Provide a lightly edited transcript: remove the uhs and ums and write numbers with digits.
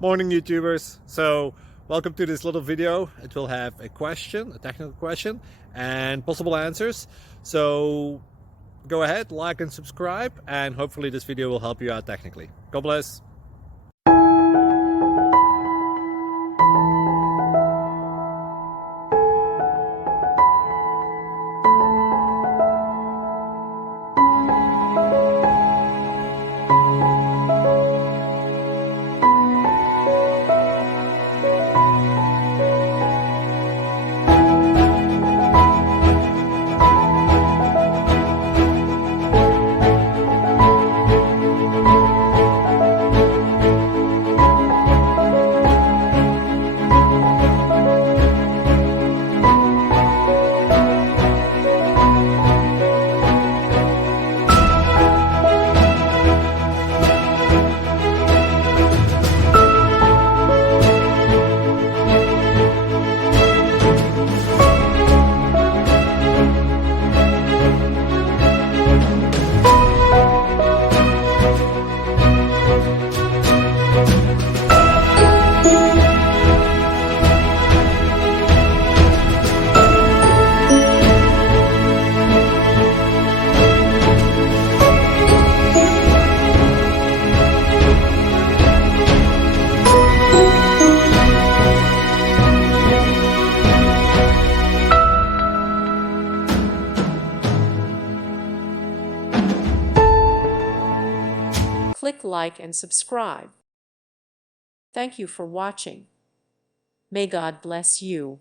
Morning YouTubers. So welcome to this little video. It will have a question, a technical question, and possible answers. So go ahead, like and subscribe, and hopefully this video will help you out technically. God bless. Click like and subscribe. Thank you for watching. May God bless you.